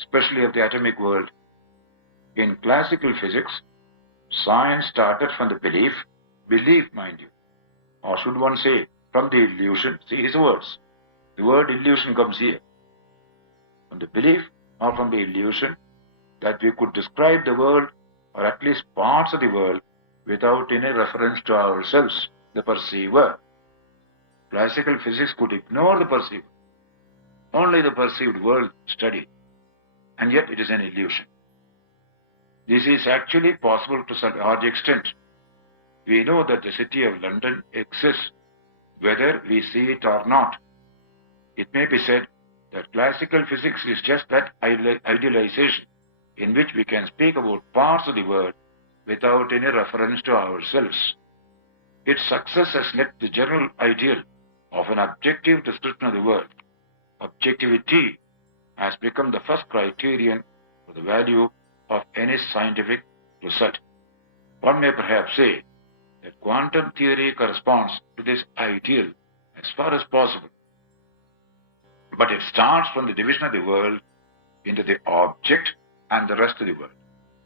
especially of the atomic world. In classical physics, science started from the belief, mind you, or should one say, from the illusion. See his words. The word illusion comes here. From the belief or from the illusion that we could describe the world, or at least parts of the world, without any reference to ourselves, the perceiver. Classical physics could ignore the perceiver. Only the perceived world studied. And yet it is an illusion. This is actually possible to such large extent. We know that the city of London exists, whether we see it or not. It may be said that classical physics is just that idealization in which we can speak about parts of the world without any reference to ourselves. Its success has led the general ideal of an objective description of the world. Objectivity has become the first criterion for the value of any scientific result. One may perhaps say that quantum theory corresponds to this ideal as far as possible. But it starts from the division of the world into the object and the rest of the world.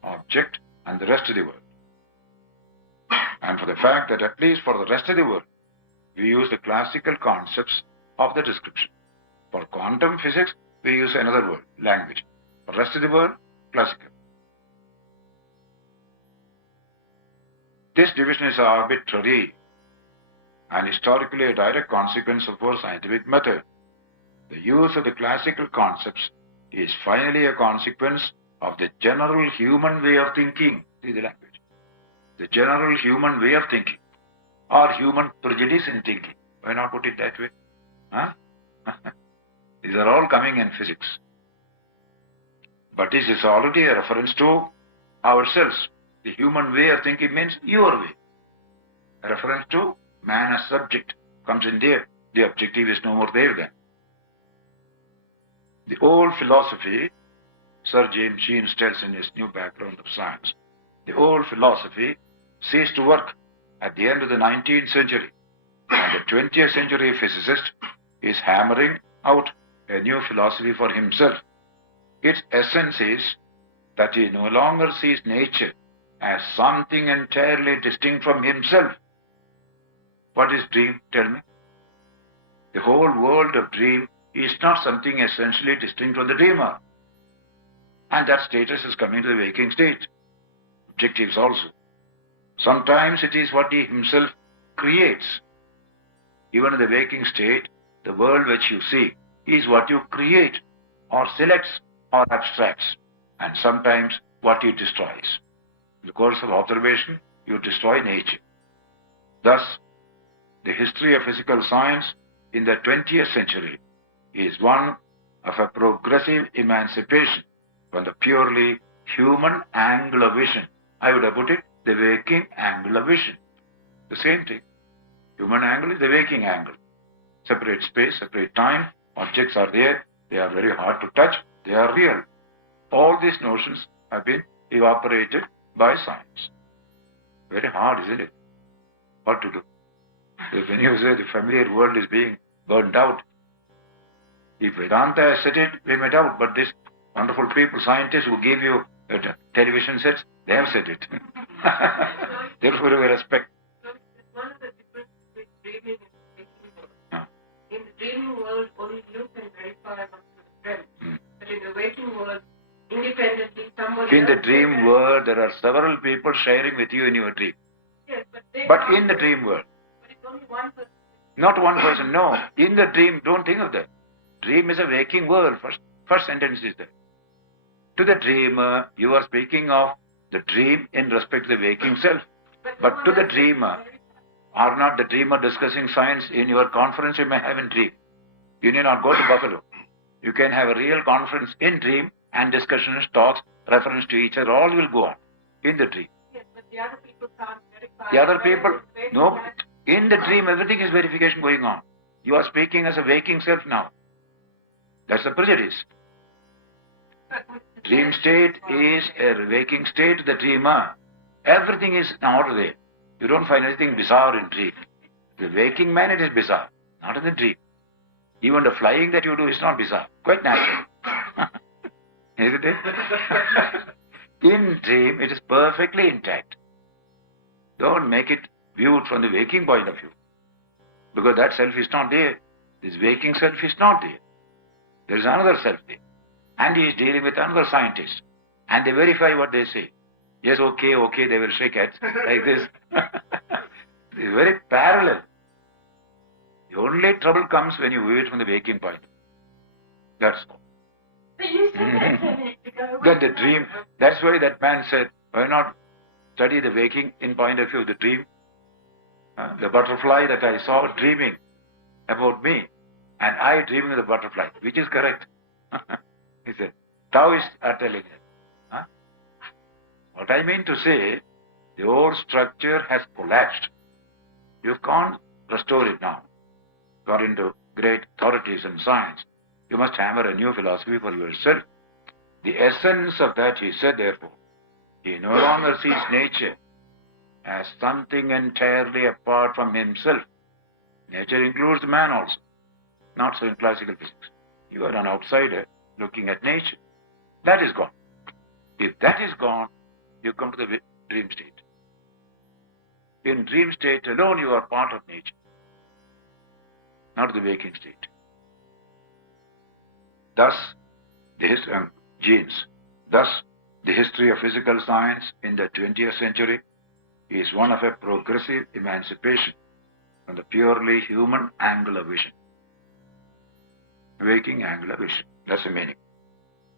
Object and the rest of the world. And for the fact that at least for the rest of the world, we use the classical concepts of the description. For quantum physics, we use another word, language. For the rest of the world, classical. This division is arbitrary and historically a direct consequence of our scientific method. The use of the classical concepts is finally a consequence of the general human way of thinking. See the language. The general human way of thinking, or human prejudice in thinking. Why not put it that way? Huh? These are all coming in physics. But this is already a reference to ourselves. The human way of thinking means your way. A reference to man as subject comes in there. The objective is no more there then. The old philosophy, Sir James Jeans tells in his new background of science, the old philosophy ceased to work at the end of the 19th century. And the 20th century physicist is hammering out a new philosophy for himself. Its essence is that he no longer sees nature as something entirely distinct from himself. What is dream? Tell me. The whole world of dream is not something essentially distinct from the dreamer. And that status is coming to the waking state. Objectives also. Sometimes it is what he himself creates. Even in the waking state, the world which you see is what you create, or selects, or abstracts, and sometimes what you destroys. In the course of observation, you destroy nature. Thus, the history of physical science in the 20th century is one of a progressive emancipation from the purely human angle of vision. I would have put it, the waking angle of vision. The same thing. Human angle is the waking angle. Separate space, separate time, objects are there, they are very hard to touch, they are real. All these notions have been evaporated by science. Very hard, isn't it? What to do? When you say the familiar world is being burned out, if Vedanta has said it, we may doubt, but these wonderful people, scientists who give you television sets, they have said it. Therefore we respect. So one of the differences between dreaming and waking world. In the dreaming world, only you can verify what you have dreamt. But in the waking world, independently, somebody in the dream world, there are several people sharing with you in your dream. Yes, but in the dream world. But it's only one person. Not one person, no. In the dream, don't think of that. Dream is a waking world. First sentence is there. To the dreamer, you are speaking of the dream in respect to the waking self. But to the dreamer, are not the dreamer discussing science in your conference you may have in dream? You need not go to Buffalo. You can have a real conference in dream and discussions, talks, reference to each other, all will go on in the dream. Yes, but the other people can't verify. The other people, no, in the dream everything is verification going on. You are speaking as a waking self now. That's the prejudice. Dream state is a waking state to the dreamer. Everything is in order there. You don't find anything bizarre in dream. The waking man, it is bizarre, not in the dream. Even the flying that you do is not bizarre, quite natural. Is isn't it? In dream, it is perfectly intact. Don't make it viewed from the waking point of view. Because that self is not there. This waking self is not there. There is another self there. And he is dealing with another scientist. And they verify what they say. Yes, okay, they will shake heads like this. It is very parallel. The only trouble comes when you view it from the waking point. That's all. But you said that 10 minutes ago. Then the dream, that's why that man said, why not study the waking in point of view, the dream? The butterfly that I saw dreaming about me, and I dreaming of the butterfly, which is correct. He said, Taoists are telling it. What I mean to say, the old structure has collapsed. You can't restore it now. According to great authorities in science, you must hammer a new philosophy for yourself. The essence of that, he said, therefore, he no longer sees nature as something entirely apart from himself. Nature includes man also, not so in classical physics. You are an outsider looking at nature. That is gone. If that is gone, you come to the dream state. In dream state alone, you are part of nature, not the waking state. Thus, genes. Thus, the history of physical science in the 20th century is one of a progressive emancipation from the purely human angle of vision. Waking angle of vision. That's the meaning.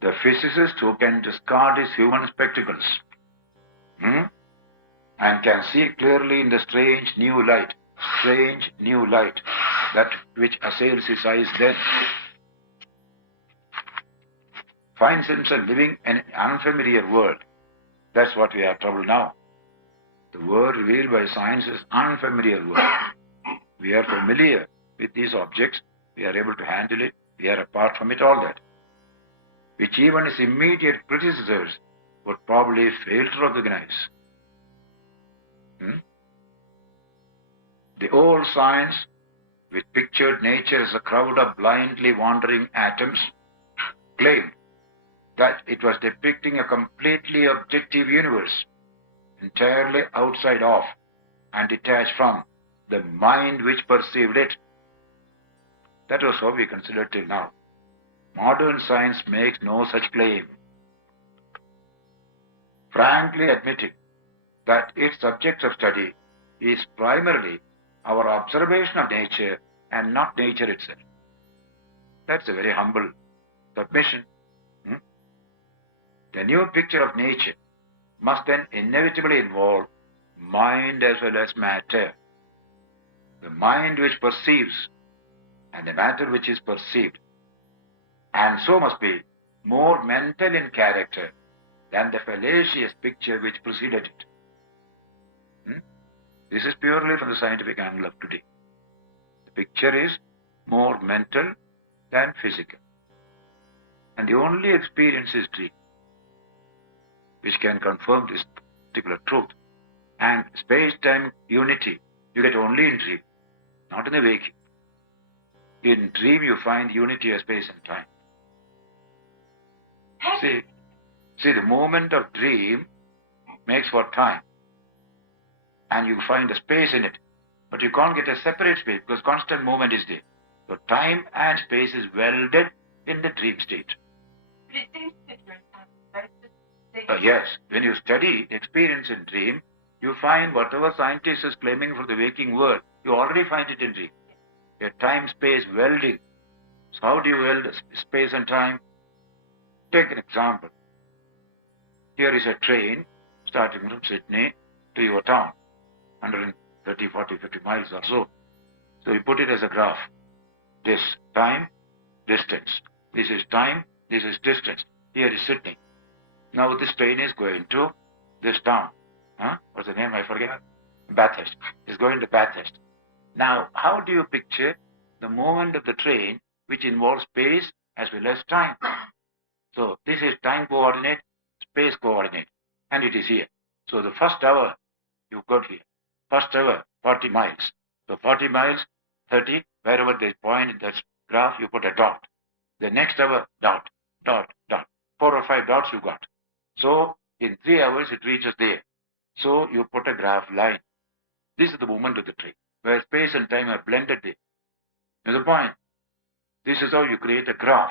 The physicist who can discard his human spectacles and can see clearly in the strange new light, that which assails his eyes then, finds himself living in an unfamiliar world. That's what we have trouble now. The world revealed by science is unfamiliar world. We are familiar with these objects, we are able to handle it, we are apart from it, all that, which even his immediate predecessors would probably fail to recognize. The old science, which pictured nature as a crowd of blindly wandering atoms, claimed that it was depicting a completely objective universe, entirely outside of and detached from the mind which perceived it. That was how we considered till now. Modern science makes no such claim, frankly admitting that its subject of study is primarily our observation of nature and not nature itself. That's a very humble submission. The new picture of nature must then inevitably involve mind as well as matter. The mind which perceives and the matter which is perceived, and so must be more mental in character than the fallacious picture which preceded it. This is purely from the scientific angle of today. The picture is more mental than physical. And the only experience is dream, which can confirm this particular truth. And space-time unity you get only in dream, not in the waking. In dream you find unity of space and time. See, the moment of dream makes for time. And you find a space in it. But you can't get a separate space because constant movement is there. So time and space is welded in the dream state. But it seems different. Right? Yes, when you study the experience in dream, you find whatever scientist is claiming for the waking world, you already find it in dream. A time-space welding. So how do you weld space and time? Take an example. Here is a train starting from Sydney to your town, 130, 40, 50 miles or so. So you put it as a graph. This time, distance. This is time, this is distance. Here is Sydney. Now this train is going to this town. What's the name? I forget. Bathurst. It's going to Bathurst. Now, how do you picture the movement of the train which involves space as well as time? So this is time coordinate, space coordinate, and it is here. So the first hour you got here. First hour, 40 miles. So 40 miles, 30, wherever there's point in that graph, you put a dot. The next hour, dot, dot, dot. 4 or 5 dots you got. So in 3 hours it reaches there. So you put a graph line. This is the movement of the train, where space and time are blended there. That's the point. This is how you create a graph.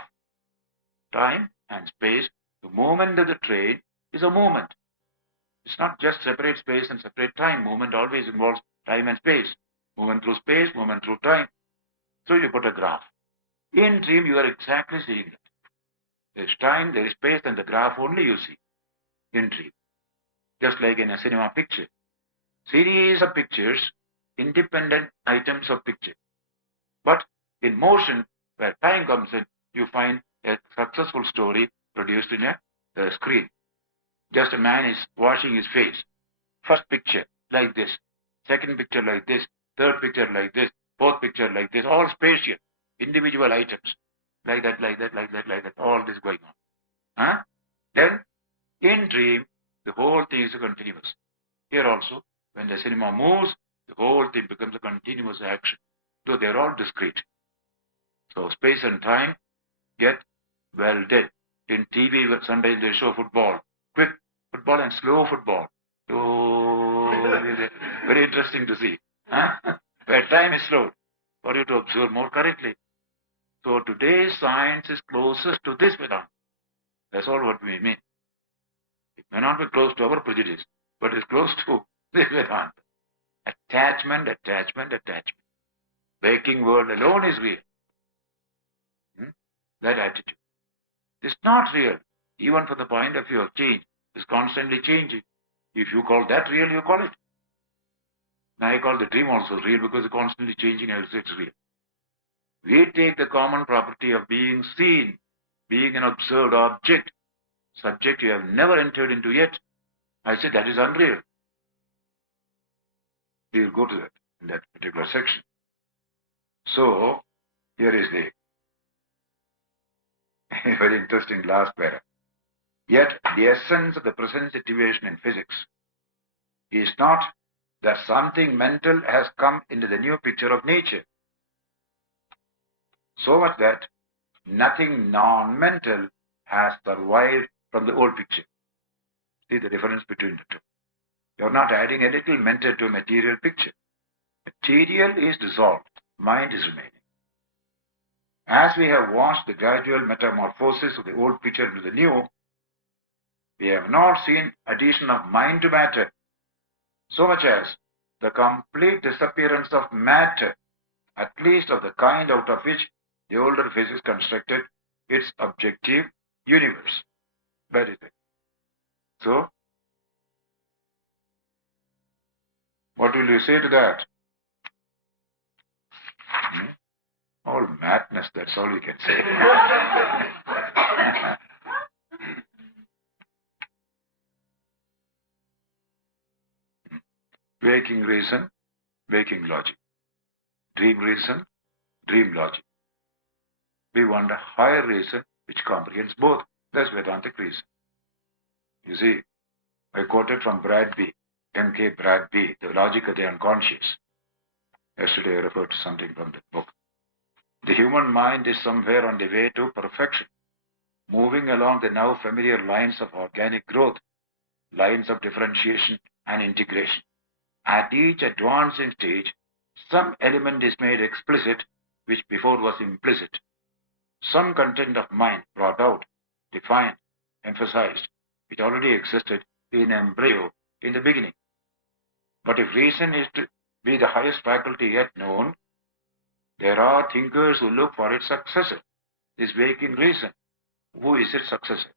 Time and space, the movement of the train is a movement. It's not just separate space and separate time. Movement always involves time and space. Movement through space, movement through time. So you put a graph. In dream, you are exactly seeing that. There is time, there is space, and the graph only you see in dream. Just like in a cinema picture. Series of pictures, independent items of picture. But in motion, where time comes in, you find a successful story produced in a screen. Just a man is washing his face. First picture like this, second picture like this, third picture like this, fourth picture like this, all spatial, individual items. Like that, like that, like that, like that, all this going on. Then, in dream, the whole thing is continuous. Here also, when the cinema moves, the whole thing becomes a continuous action. So they are all discrete. So space and time get welded. In TV, sometimes they show football, quick football and slow football. So, very interesting to see. Where time is slowed for you to observe more correctly. So today's science is closest to this Vedanta. That's all what we mean. It may not be close to our prejudice, but it's close to this Vedanta. Attachment, attachment, attachment. Waking world alone is real. That attitude. It's not real, even from the point of view of change. It's constantly changing. If you call that real, you call it. Now I call the dream also real because it's constantly changing as it's real. We take the common property of being seen, being an observed object, subject you have never entered into yet. I said that is unreal. We will go to that in that particular section. So, here is the very interesting last paragraph. Yet, the essence of the present situation in physics is not that something mental has come into the new picture of nature. So much that nothing non-mental has survived from the old picture. See the difference between the two. You are not adding a little mental to a material picture. Material is dissolved. Mind is remaining. As we have watched the gradual metamorphosis of the old picture into the new, we have not seen addition of mind to matter, so much as the complete disappearance of matter, at least of the kind out of which the older physics constructed its objective universe. That is it. So, what will you say to that? All madness, that's all you can say. Waking reason, waking logic. Dream reason, dream logic. We want a higher reason which comprehends both. That's Vedantic reason. You see, I quoted from Bradby, M.K. Bradby, The Logic of the Unconscious. Yesterday I referred to something from that book. The human mind is somewhere on the way to perfection, moving along the now familiar lines of organic growth, lines of differentiation and integration. At each advancing stage, some element is made explicit which before was implicit. Some content of mind brought out, defined, emphasized, which already existed in embryo in the beginning. But if reason is to be the highest faculty yet known, there are thinkers who look for its successor, this waking reason. Who is its successor?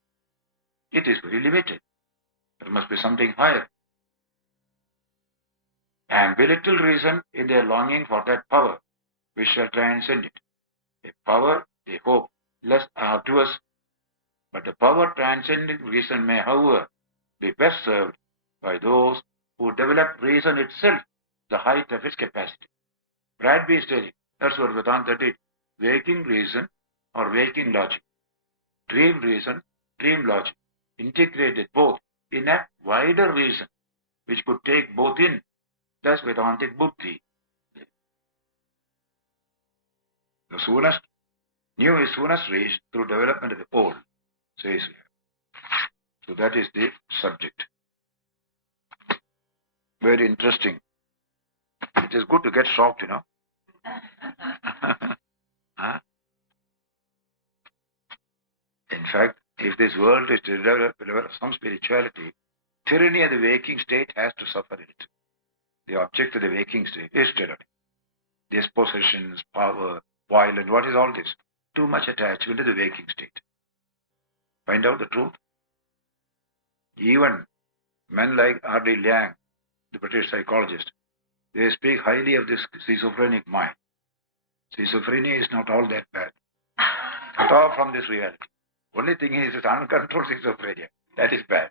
It is very limited. There must be something higher. And belittle reason in their longing for that power which shall transcend it. A power, they hope, less arduous, but the power transcending reason may, however, be best served by those who develop reason itself, the height of its capacity. Bradby is telling, that's what Vedanta did. Waking reason or waking logic. Dream reason, dream logic. Integrated both in a wider reason, which could take both in. That's Vedantic Buddhi. The soonest, new is soonest reached through development of the old, says here. So that is the subject. Very interesting. It is good to get shocked, Huh? In fact, if this world is to develop some spirituality, tyranny of the waking state has to suffer in it. The object of the waking state is tyranny. Dispossessions, power, violence, what is all this? Too much attachment to the waking state. Find out the truth. Even men like R.D. Liang, the British psychologist, they speak highly of this schizophrenic mind. Schizophrenia is not all that bad. Cut off from this reality. Only thing is it's uncontrolled schizophrenia. That is bad.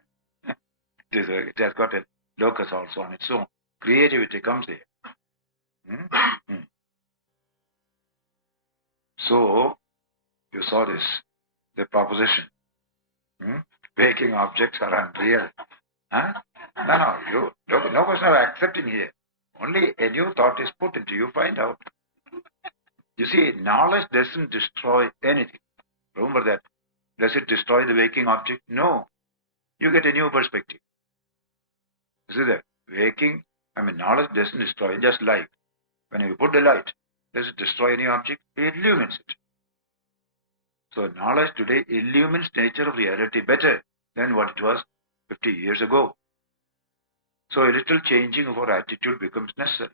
It has got a locus also on its own. Creativity comes here. So, you saw this, the proposition. Waking objects are unreal. Huh? No, no question of accepting here. Only a new thought is put into you, find out. You see, knowledge doesn't destroy anything. Remember that. Does it destroy the waking object? No. You get a new perspective. You see that? Knowledge doesn't destroy, just light. When you put the light, does it destroy any object? It illumines it. So knowledge today illumines nature of reality better than what it was 50 years ago. So a little changing of our attitude becomes necessary.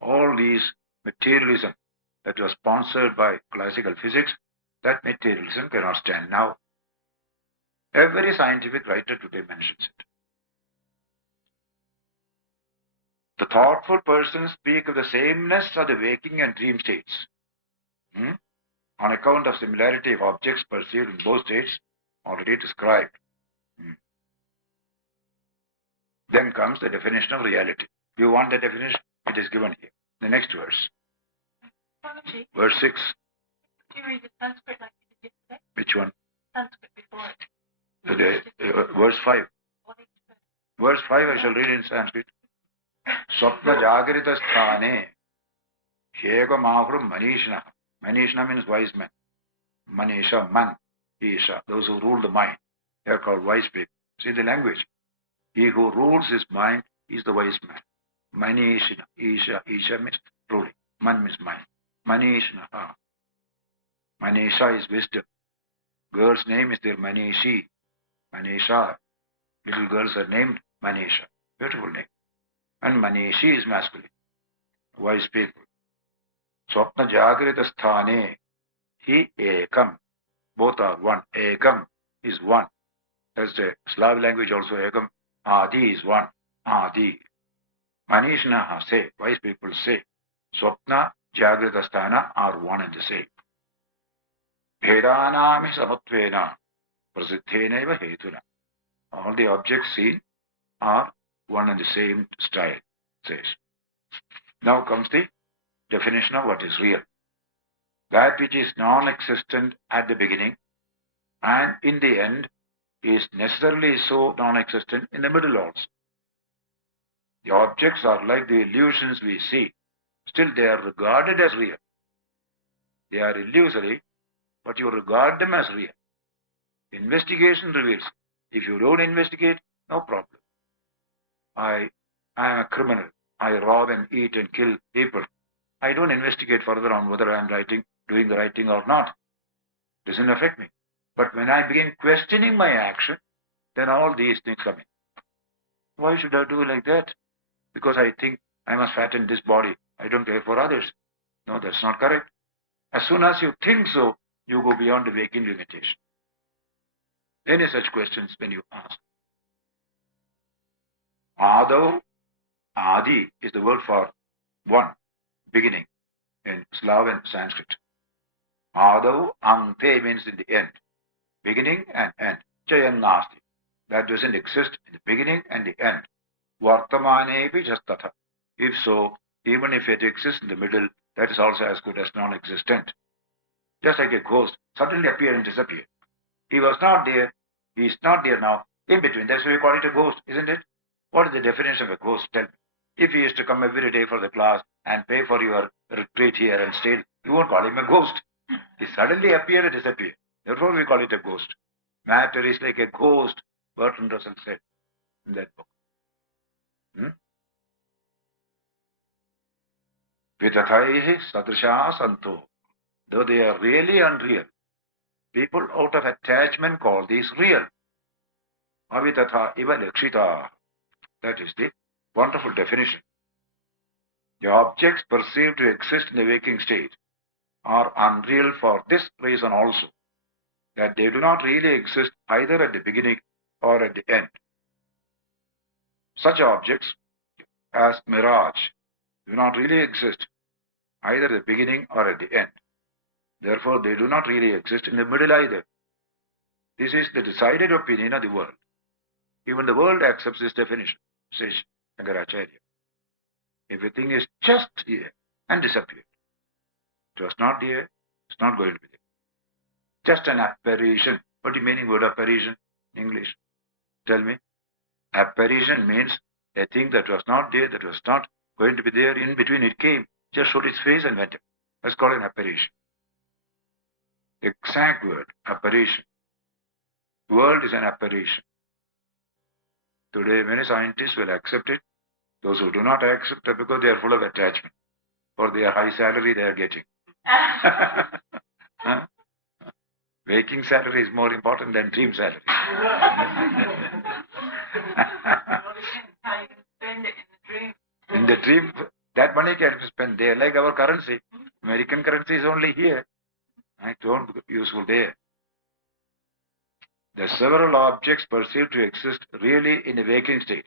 All these materialism that was sponsored by classical physics, that materialism cannot stand now. Every scientific writer today mentions it. The thoughtful persons speak of the sameness of the waking and dream states. On account of similarity of objects perceived in both states, already described. Then comes the definition of reality. You want the definition? It is given here. The next verse. Verse 6. Do you read the Sanskrit like you did yesterday? Which one? Sanskrit before it. Verse 5. Verse 5 I shall read in Sanskrit. Swapna jagrita sthane hega mahrum manishna. Manishna means wise men. Manisha, man, isha, those who rule the mind. They are called wise people. See the language. He who rules his mind is the wise man. Manishna, isha means ruling. Man means mind. Manishna. Manisha is wisdom. Girl's name is their Manishi. Manisha. Little girls are named Manisha. Beautiful name. And Manishi is masculine. Wise people. Swapna jagrita sthane. He ekam. Both are one. Ekam is one. That's the Slav language also. Ekam. Adi is one. Adi. Manishna say. Wise people say. Swapna, jagrita sthana are one and the same. Bhedanami samatvena. Prasiddhenaiva hetuna. All the objects seen are one and the same style, says. Now comes the definition of what is real. That which is non-existent at the beginning and in the end is necessarily so non-existent in the middle also. The objects are like the illusions we see. Still they are regarded as real. They are illusory, but you regard them as real. Investigation reveals. If you don't investigate, no problem. I am a criminal. I rob and eat and kill people. I don't investigate further on whether I am doing the right thing or not. It doesn't affect me. But when I begin questioning my action, then all these things come in. Why should I do like that? Because I think I must fatten this body. I don't care for others. No, that's not correct. As soon as you think so, you go beyond the waking limitation. Any such questions when you ask. Adav, Adi is the word for one, beginning, in Slav and Sanskrit. Adav, Ante means in the end. Beginning and end. Chayan nasti. That doesn't exist in the beginning and the end. Vartamanepi jastatha. If so, even if it exists in the middle, that is also as good as non-existent. Just like a ghost, suddenly appear and disappear. He was not there, he is not there now, in between. That's why we call it a ghost, isn't it? What is the definition of a ghost? Tell me. If he used to come every day for the class and pay for your retreat here and stay, you won't call him a ghost. He suddenly appeared and disappeared. Therefore we call it a ghost. Matter is like a ghost, Bertrand Russell said in that book. Vitataihi sadrisha santo. Though they are really unreal, people out of attachment call these real. Avitatha iva lakshita. That is the wonderful definition. The objects perceived to exist in the waking state are unreal for this reason also, that they do not really exist either at the beginning or at the end. Such objects as mirage do not really exist either at the beginning or at the end. Therefore, they do not really exist in the middle either. This is the decided opinion of the world. Even the world accepts this definition, says Shankaracharya. Everything is just here and disappeared. It was not here, it's not going to be there. Just an apparition. What do you mean word apparition in English? Tell me. Apparition means a thing that was not there, that was not going to be there. In between it came, just showed its face and went. That's called an apparition. Exact word, apparition. World is an apparition. Today, many scientists will accept it. Those who do not accept it because they are full of attachment or their high salary they are getting. Huh? Waking salary is more important than dream salary. In the dream, that money can be spent there, like our currency. American currency is only here. It won't be useful there. The several objects perceived to exist really in the waking state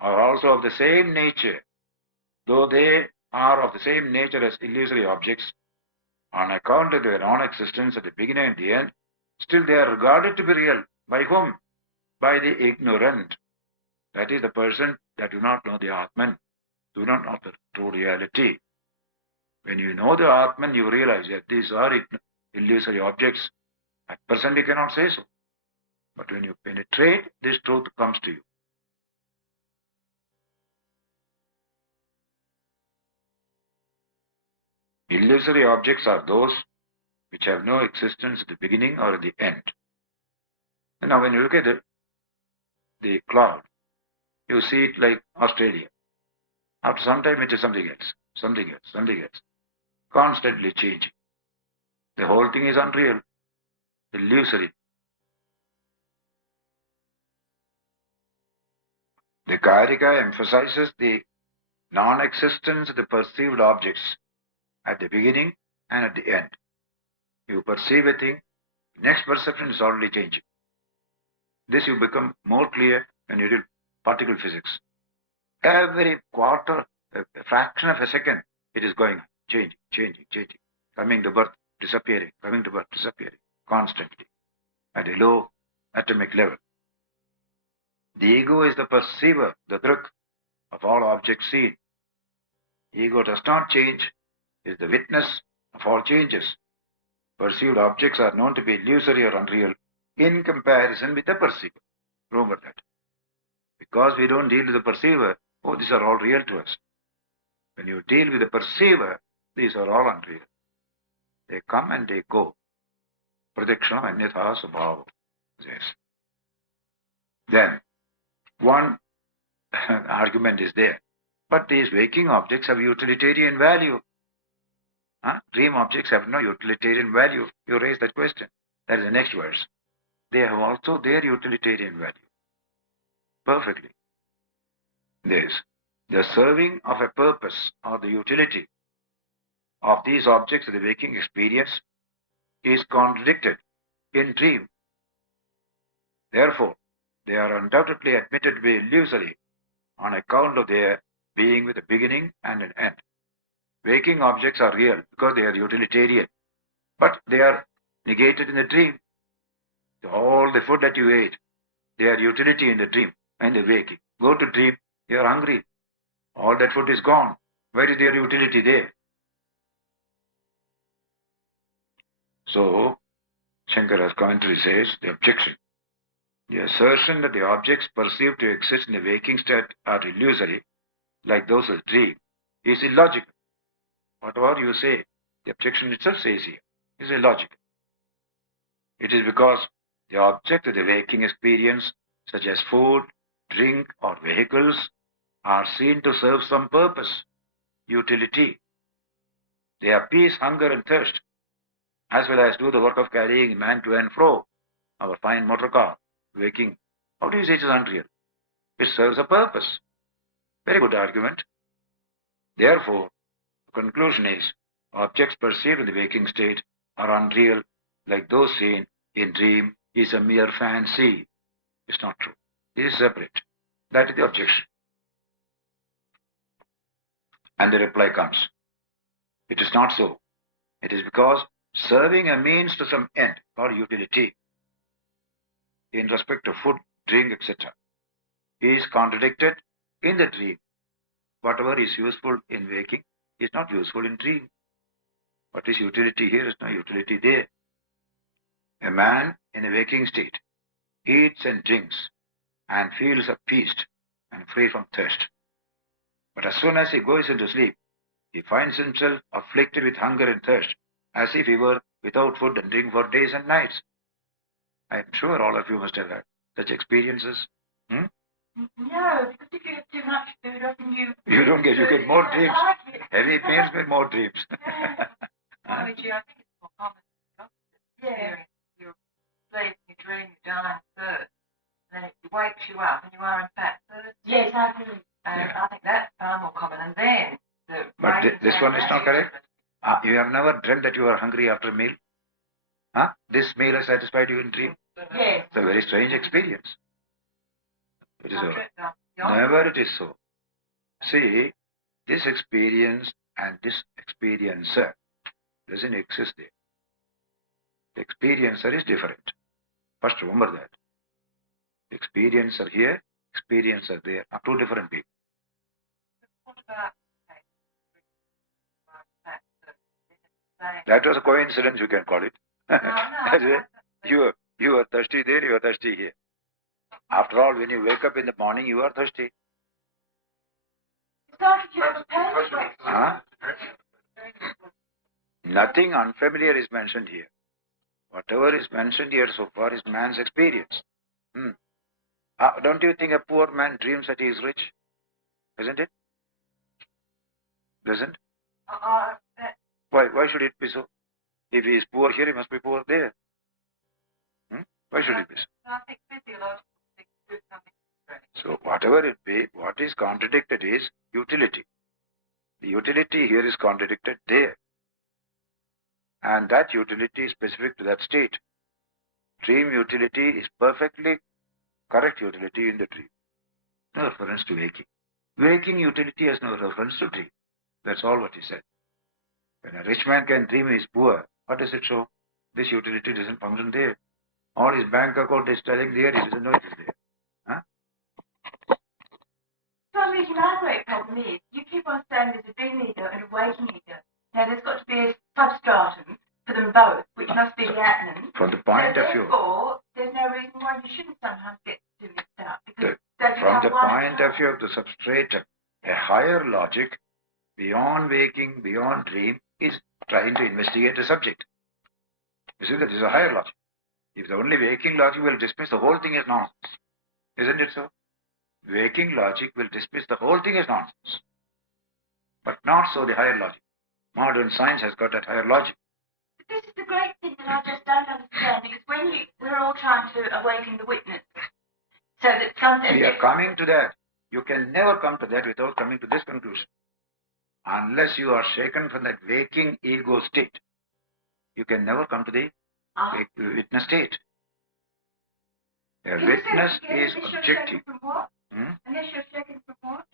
are also of the same nature, though they are of the same nature as illusory objects. On account of their non-existence at the beginning and the end, still they are regarded to be real. By whom? By the ignorant. That is the person that do not know the Atman, do not know the true reality. When you know the Atman, you realize that these are illusory objects. At present you cannot say so. But when you penetrate, this truth comes to you. Illusory objects are those which have no existence at the beginning or at the end. And now when you look at the cloud, you see it like Australia. After some time it is something else, something else, something else. Constantly changing. The whole thing is unreal, illusory. The Karika emphasizes the non-existence of the perceived objects at the beginning and at the end. You perceive a thing, next perception is already changing. This you become more clear when you do particle physics. Every quarter, a fraction of a second, it is going, changing, changing, changing, coming to birth, disappearing, coming to birth, disappearing, constantly, at a low atomic level. The ego is the perceiver, the druk, of all objects seen. Ego does not change, it is the witness of all changes. Perceived objects are known to be illusory or unreal in comparison with the perceiver. Remember that. Because we don't deal with the perceiver, these are all real to us. When you deal with the perceiver, these are all unreal. They come and they go. Pradikshana anyatha sabhava. Yes. Then, one argument is there. But these waking objects have utilitarian value. Dream objects have no utilitarian value. You raise that question. That is the next verse. They have also their utilitarian value. Perfectly. Yes. The serving of a purpose or the utility of these objects of the waking experience is contradicted in dream. Therefore, they are undoubtedly admitted to be illusory on account of their being with a beginning and an end. Waking objects are real because they are utilitarian, but they are negated in the dream. All the food that you ate, they are utility in the dream and the waking. Go to dream, you are hungry. All that food is gone. Where is their utility there? So, Shankara's commentary says, the objection. The assertion that the objects perceived to exist in the waking state are illusory, like those of dream, is illogical. Whatever you say, the objection itself says here, is illogical. It is because The object of the waking experience, such as food, drink, or vehicles, are seen to serve some purpose, utility. They appease hunger and thirst, as well as do the work of carrying man to and fro. Our fine motor car, waking. How do you say it is unreal? It serves a purpose. Very good argument. Therefore, the conclusion is, objects perceived in the waking state are unreal, like those seen in dream is a mere fancy. It's not true. It is separate. That is the objection. And the reply comes, it is not so. It is because serving a means to some end or utility in respect of food, drink, etc. is contradicted in the dream. Whatever is useful in waking is not useful in dream. What is utility here is no utility there. A man in a waking state eats and drinks and feels appeased and free from thirst. But as soon as he goes into sleep, he finds himself afflicted with hunger and thirst, as if he were without food and drink for days and nights. I am sure all of you must have had such experiences. No, because if you have too much food, often you don't get, you get more dreams. Heavy meals mean more dreams. I think it's more common. You're asleep, you dream, you die first, and then it wakes you up, and you are in fact thirsty. Yes, I agree. And I think that's far more common. And then but this one is not correct. You have never dreamt that you are hungry after a meal? This meal has satisfied you in dream? Yes. It's a very strange experience. It is never it is so. See, this experience and this experiencer doesn't exist there. The experiencer is different. First remember that. Experiencer here, experiencer there are two different people. What about that was a coincidence, you can call it. No. You are thirsty there, you are thirsty here. After all, when you wake up in the morning, you are thirsty. Nothing unfamiliar is mentioned here. Whatever is mentioned here so far is man's experience. Don't you think a poor man dreams that he is rich? Isn't it? Doesn't? Why should it be so? If he is poor here, he must be poor there. Why should it be so? I think physiological things do something strange. So whatever it be, what is contradicted is utility. The utility here is contradicted there. And that utility is specific to that state. Dream utility is perfectly correct utility in the dream. No reference to waking. Waking utility has no reference to dream. That's all what he said. When a rich man can dream he is poor, what does it show? This utility doesn't function there. All his bank account is telling there, he doesn't know it is there. Swami, my great problem is, you keep on saying there's a dream ego and a waking ego. Now there's got to be a substratum for them both, which must be the Atman. From the point of view. Therefore, there's no reason why you shouldn't sometimes get to mixed up. From the point of view of the substratum, a higher logic, beyond waking, beyond dream, is trying to investigate the subject. You see, that is a higher logic. If the only waking logic will dismiss the whole thing as nonsense. Isn't it so? Waking logic will dismiss the whole thing as nonsense. But not so the higher logic. Modern science has got that higher logic. This is the great thing that I just don't understand, because we're all trying to awaken the witness, so that something... We are coming to that. You can never come to that without coming to this conclusion. Unless you are shaken from that waking ego state, you can never come to the witness state. A witness is objective. From what? Unless you're shaken from what?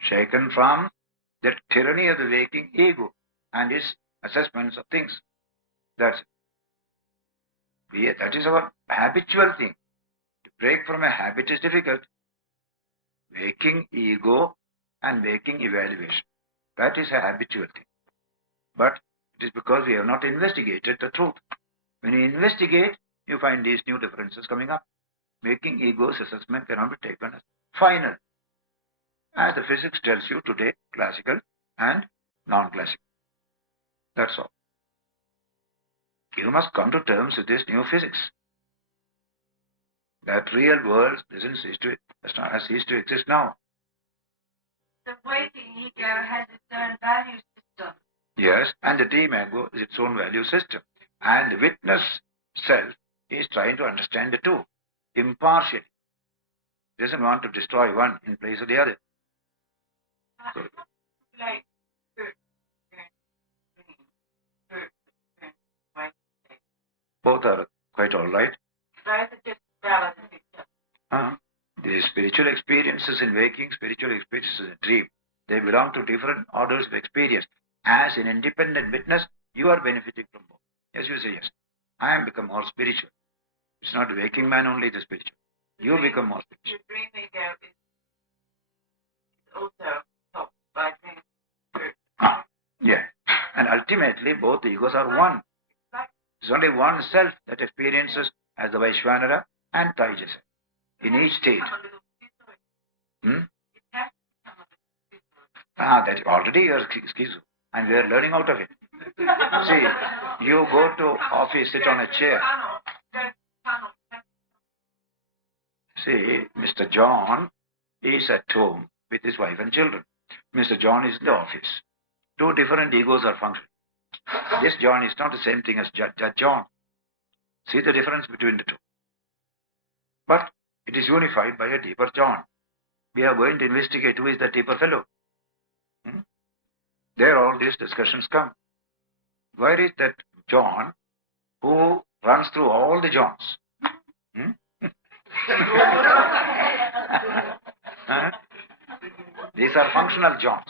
Shaken from that tyranny of the waking ego and its assessments of things. That is our habitual thing. To break from a habit is difficult. Waking ego and waking evaluation. That is a habitual thing. But it is because we have not investigated the truth. When you investigate, you find these new differences coming up. Waking ego's assessment cannot be taken as final. As the physics tells you today, classical and non-classical. That's all. You must come to terms with this new physics. That real world has ceased to exist now. The waking ego has its own value system. Yes, and the dream ego is its own value system. And the witness self is trying to understand the two impartially. Doesn't want to destroy one in place of the other. So, Like, both are quite all right. both are just valid in itself. The spiritual experiences in waking, spiritual experiences in dream, they belong to different orders of experience. As an independent witness, you are benefiting from both. Yes, you say yes. I am become more spiritual. It's not the waking man only the spiritual. You become more spiritual. Your dream ego is also helped by dream spirit. Yeah. And ultimately, both egos are one. It's only one self that experiences as the Vaishvanara and Taijasa in each state. That already you are schizo, and we are learning out of it. See, you go to office, sit on a chair. See, Mr. John is at home with his wife and children. Mr. John is in the office. Two different egos are functioning. This John is not the same thing as Judge John. See the difference between the two. But it is unified by a deeper John. We are going to investigate who is that deeper fellow. There all these discussions come. Where is that John who runs through all the Johns? These are functional Johns.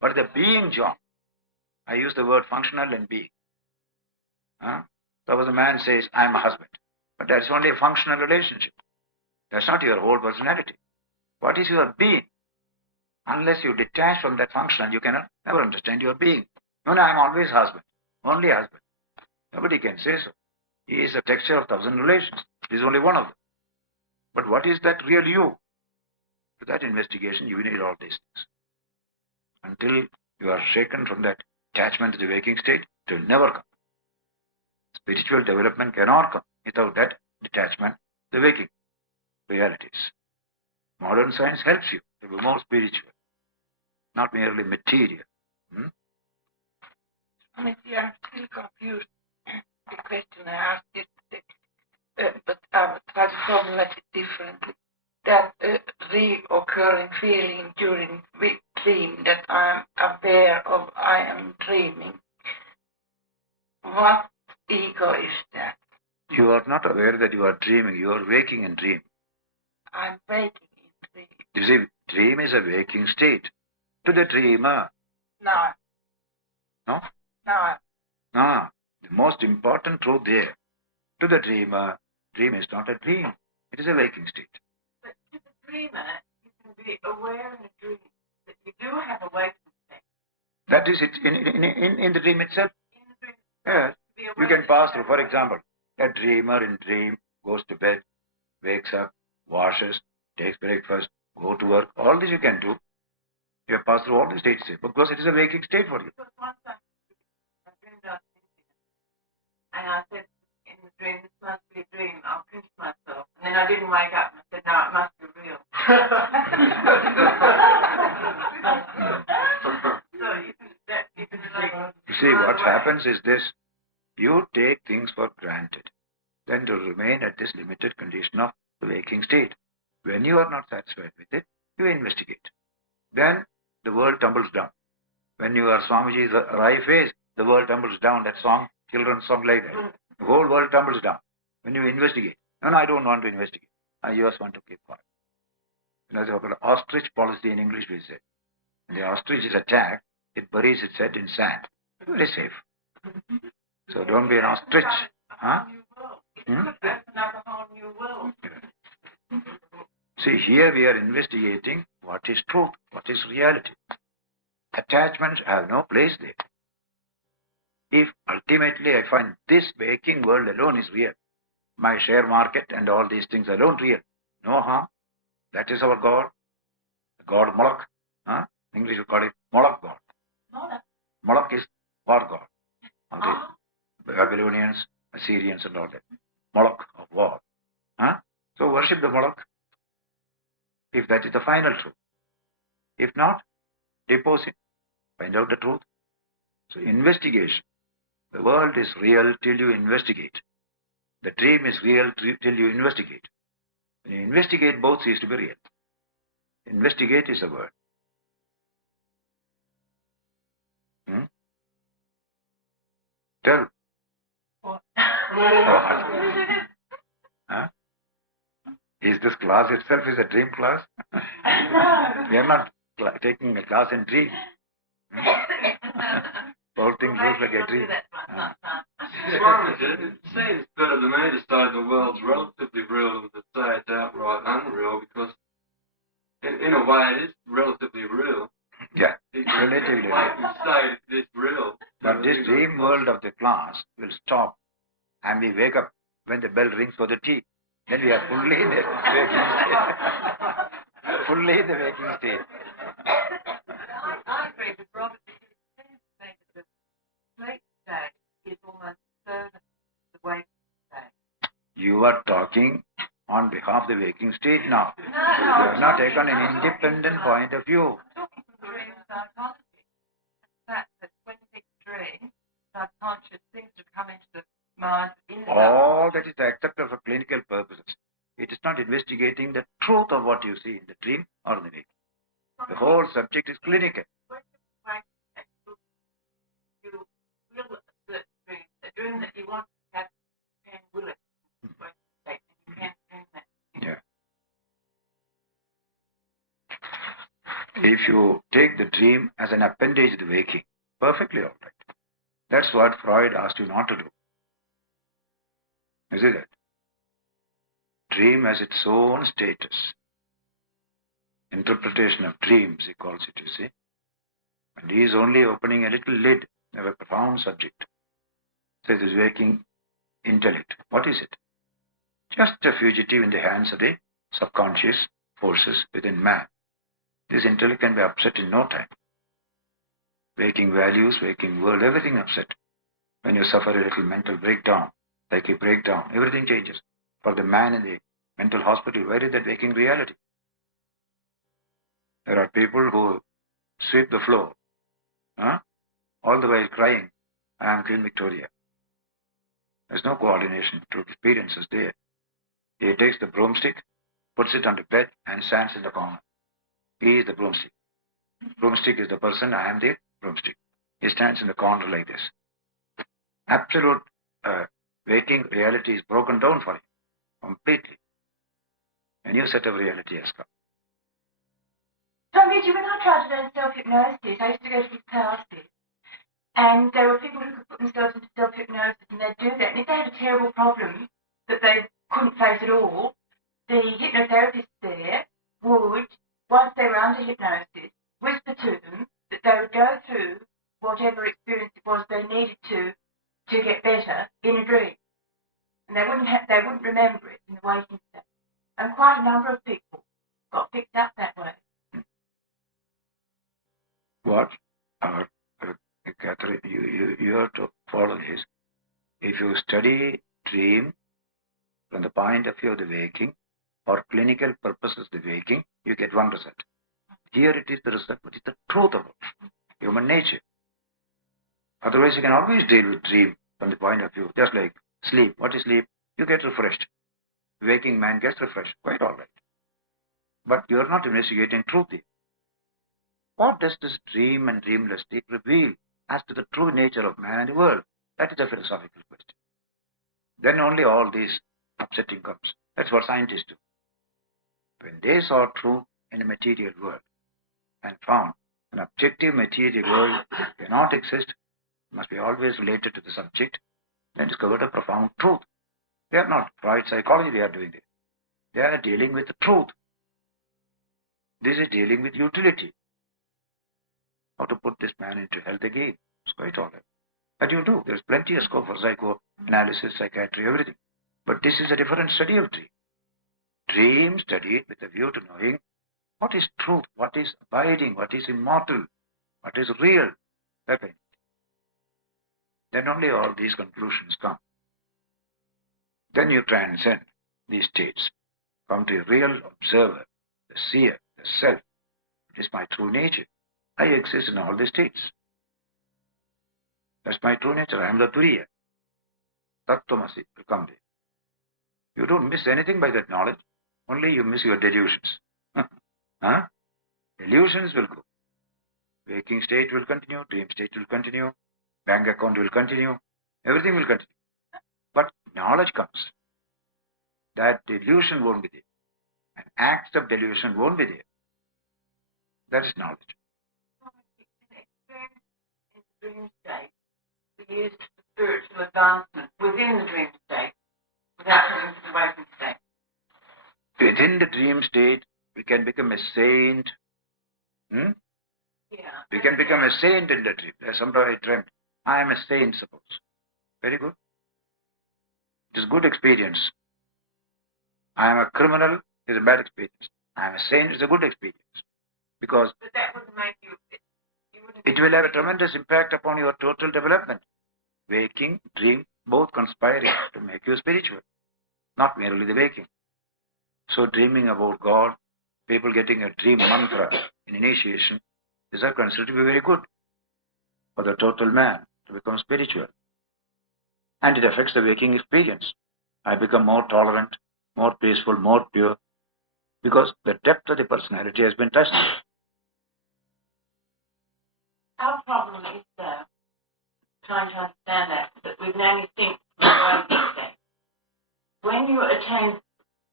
But the being John, I use the word functional and being. Suppose a man says, I am a husband. But that's only a functional relationship. That's not your whole personality. What is your being? Unless you detach from that function, you cannot never understand your being. No, I am always husband. Only husband. Nobody can say so. He is a texture of 1,000 relations. He is only one of them. But what is that real you? For that investigation, you need all these things. Until you are shaken from that attachment to the waking state, it will never come. Spiritual development cannot come without that detachment, the waking realities. Modern science helps you to be more spiritual, not merely material. I'm still confused. The question I asked yesterday, but I will try to formulate it differently. That reoccurring feeling during dream that I am aware of I am dreaming. What ego is that? You are not aware that you are dreaming. You are waking in dream. I'm waking in dream. You see, dream is a waking state. To the dreamer. No. The most important truth there. To the dreamer, dream is not a dream. It is a waking state. But to the dreamer, you can be aware in a dream that you do have a waking state. That is it in the dream itself. In the dream, Yes. You can pass through. For example, a dreamer in dream goes to bed, wakes up, washes, takes breakfast, go to work. All this you can do. You have passed through all the states because it is a waking state for you. because once I dreamed I was thinking, and I said in the dream, this must be a dream, I'll pinch myself. And then I didn't wake up and I said, no, it must be real. So you can relate. You see, what happens is this. You take things for granted. Then to remain at this limited condition of the waking state. When you are not satisfied with it, you investigate. Then the world tumbles down. When you are Swamiji's wry face, the world tumbles down. That song, children's song like that. The whole world tumbles down. When you investigate. No, I don't want to investigate. I just want to keep quiet. That's called ostrich policy in English, we say. When the ostrich is attacked, it buries its head in sand. Very safe. So don't be an ostrich. Huh? That's another whole new world. See, here we are investigating what is truth, what is reality. Attachments have no place there. If ultimately I find this waking world alone is real, my share market and all these things alone real, no harm. That is our God, the God of Moloch. English we call it Moloch God. Moloch is war God. Okay. Babylonians, Assyrians and all that. Moloch of war. So worship the Moloch, if that is the final truth. If not, depose it, find out the truth. So investigation. The world is real till you investigate. The dream is real till you investigate. When you investigate, both cease to be real. Investigate is the word. Tell. What? Huh? Is this class itself is a dream class? We are not taking a class in dream. Whole thing looks like a dream. Swami said, it seems better to me to say the world's relatively real than to say it's outright unreal, because in a way it is relatively real. Yeah, it's relatively real. You say it's real. But this dream world of the class will stop and we wake up when the bell rings for the tea. Then we are fully in the waking state. Fully in the waking state. I agree with Robert, because it seems to me that the sleep state is almost further than the waking state. You are talking on behalf of the waking state now. No, You have not taken an independent point of view. I'm talking from dream psychology. The fact that when people dream, subconscious things that come into the mind in the All that is accepted for clinical purposes. It is not investigating the truth of what you see in the dream or in the waking. The whole subject is clinical. When you wake up, you will the dream, the dream that you want to have, you can will it. You can't dream that. Yeah. If you take the dream as an appendage to the waking, perfectly all right. That's what Freud asked you not to do. Is it that? Dream has its own status. Interpretation of dreams, he calls it, you see. And he is only opening a little lid of a profound subject. Says this waking intellect. What is it? Just a fugitive in the hands of the subconscious forces within man. This intellect can be upset in no time. Waking values, waking world, everything upset. When you suffer a little mental breakdown, like a breakdown, everything changes. For the man in the mental hospital, where is that waking reality? There are people who sweep the floor, all the while crying, I am Queen Victoria. There's no coordination to experiences there. He takes the broomstick, puts it on the bed, and stands in the corner. He is the broomstick. Broomstick is the person, I am the broomstick. He stands in the corner like this. Absolute waking reality is broken down for him completely. A new set of reality has come. Swamiji, when I tried to learn self-hypnosis, I used to go to these classes, and there were people who could put themselves into self-hypnosis, and they'd do that. And if they had a terrible problem that they couldn't face at all, the hypnotherapist there would, once they were under hypnosis, whisper to them that they would go through whatever experience it was they needed to get better in a dream. And they wouldn't remember it in the waking state. And quite a number of people got picked up that way. What? Catherine, you have to follow this. If you study dream from the point of view of the waking, for clinical purposes the waking, you get one result. Here it is the result, but it's the truth of it, human nature. Otherwise you can always deal with dream from the point of view, just like sleep. What is sleep? You get refreshed. Waking man gets refreshed, quite all right. But you are not investigating truth here. What does this dream and dreamless state reveal as to the true nature of man and the world? That is a philosophical question. Then only all this upsetting comes. That's what scientists do. When they saw truth in a material world and found an objective material world cannot exist, must be always related to the subject, then discovered a profound truth. They are not Freud psychology they are doing this. They are dealing with the truth. This is dealing with utility. How to put this man into health again. It's quite all right. But you do. There's plenty of scope for psychoanalysis, psychiatry, everything. But this is a different study of dream. Dream studied with a view to knowing what is truth, what is abiding, what is immortal, what is real. That kind of thing. Then only all these conclusions come. Then you transcend these states. come to a real observer, the seer, the self. It is my true nature. I exist in all the states. That's my true nature. I am the Turiya. Tattvamasi will come there. You don't miss anything by that knowledge. Only you miss your delusions. Huh? Delusions will go. Waking state will continue. Dream state will continue. Bank account will continue. Everything will continue. But knowledge comes. That delusion won't be there. And acts of delusion won't be there. That is knowledge. In the dream state, we use spiritual advancement within the dream state without coming to the waking state. Within the dream state, we can become a saint. Yeah. We can become a saint in the dream. Somebody dreamt, I am a saint, suppose. Very good. It is good experience. I am a criminal, it is a bad experience. I am a saint, it is a good experience. Because But that wouldn't make you wouldn't it will have a tremendous impact upon your total development. Waking, dream, both conspiring to make you spiritual. Not merely the waking. So dreaming about God, people getting a dream mantra in initiation, these are considered to be very good for the total man to become spiritual. And it affects the waking experience. I become more tolerant, more peaceful, more pure, because the depth of the personality has been touched. Our problem is, trying to understand that we can only think from the waking state. When you attain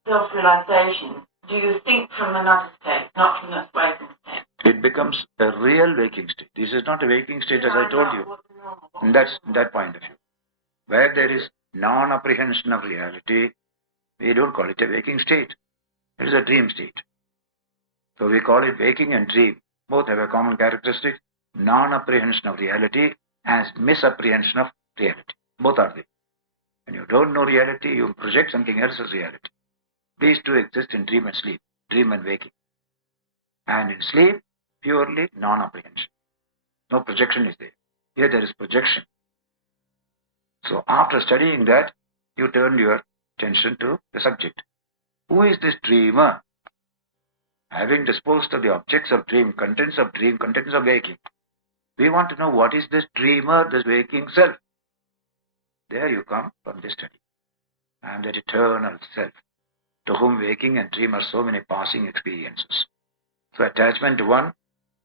self-realization, do you think from another state, not from the waking state? It becomes a real waking state. This is not a waking state as I told you. And that's that point of view. Where there is non-apprehension of reality, we don't call it a waking state. It is a dream state. So we call it waking and dream. Both have a common characteristic, non-apprehension of reality and misapprehension of reality. Both are there. When you don't know reality, you project something else as reality. These two exist in dream and sleep, dream and waking. And in sleep, purely non-apprehension. No projection is there. Here there is projection. So after studying that, you turn your attention to the subject. Who is this dreamer? Having disposed of the objects of dream, contents of waking, we want to know what is this dreamer, this waking self. There you come from this study. I am that eternal self, to whom waking and dream are so many passing experiences. So attachment to one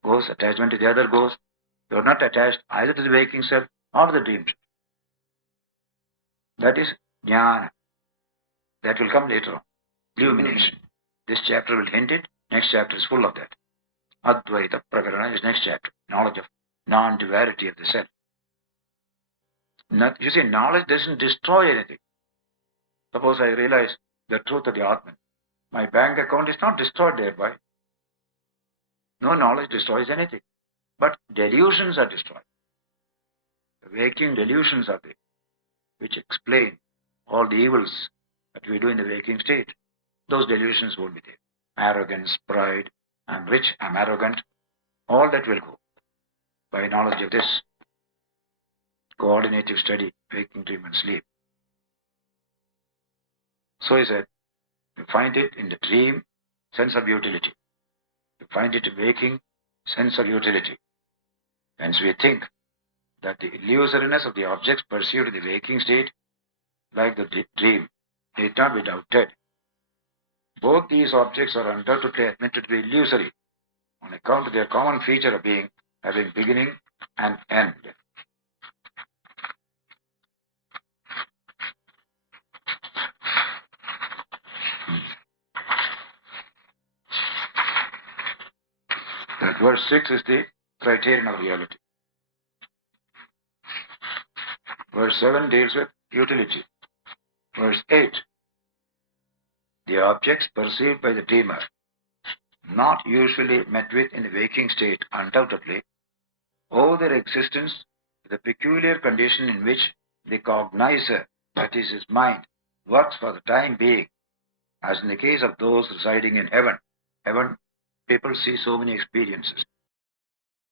goes, attachment to the other goes. You are not attached either to the waking self or to the dream self. That is jnana. That will come later on. Illumination. This chapter will hint it. Next chapter is full of that. Advaita Prakarana is next chapter. Knowledge of non-duality of the self. You see, knowledge doesn't destroy anything. Suppose I realize the truth of the Atman. My bank account is not destroyed thereby. No knowledge destroys anything. But delusions are destroyed. The waking delusions are there, which explain all the evils that we do in the waking state. Those delusions won't be there. Arrogance, pride, I'm rich, I'm arrogant. All that will go by knowledge of this coordinative study, waking, dream and sleep. So he said, you find it in the dream, sense of utility. You find it in waking, sense of utility. Hence we think that the illusoriness of the objects perceived in the waking state, like the dream, need not be doubted. Both these objects are undoubtedly admitted to be illusory on account of their common feature of being having beginning and end. That verse 6 is the criterion of reality. Verse 7 deals with utility. Verse 8, the objects perceived by the dreamer, not usually met with in the waking state, undoubtedly, owe their existence to the peculiar condition in which the cognizer, that is his mind, works for the time being, as in the case of those residing in heaven. Heaven, people see so many experiences.